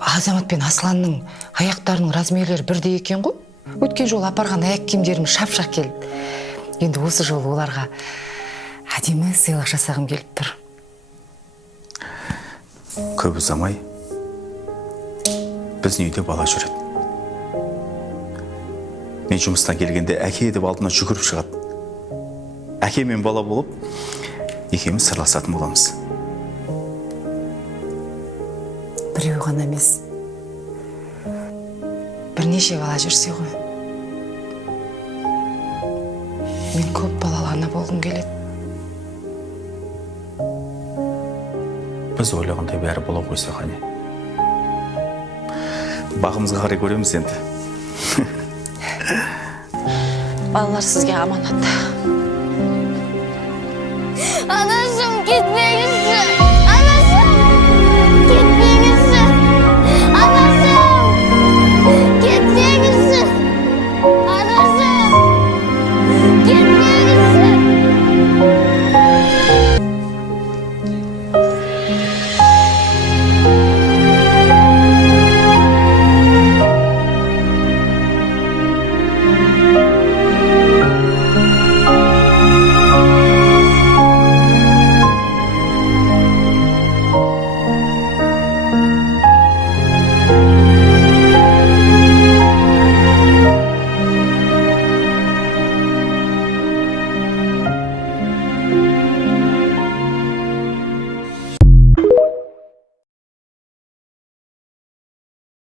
Азамат пен Асланның аяқтарының размерлері бірдей екен ғой. Өткен жол апарған аяқ киімдерім шап-шақ келді. Енді осы жолы оларға әдемі сыйлық жасағым келіп тұр. Көп ұзамай біздің үйде бала жүреді. Мен жұмыстан келгенде әке деп алдына жүгіріп шығады. Әке мен бала болып, екеуміз сырласатын боламыз. Біреу ғана емес, бірнеше бала жүрсе ғой. Мен көп балалы ана болғым келеді. Біз ойлағандай бәрі бола қойса қане. Бағымызға қарай көреміз енді. Балалар сізге аманат. Анашым, кетме!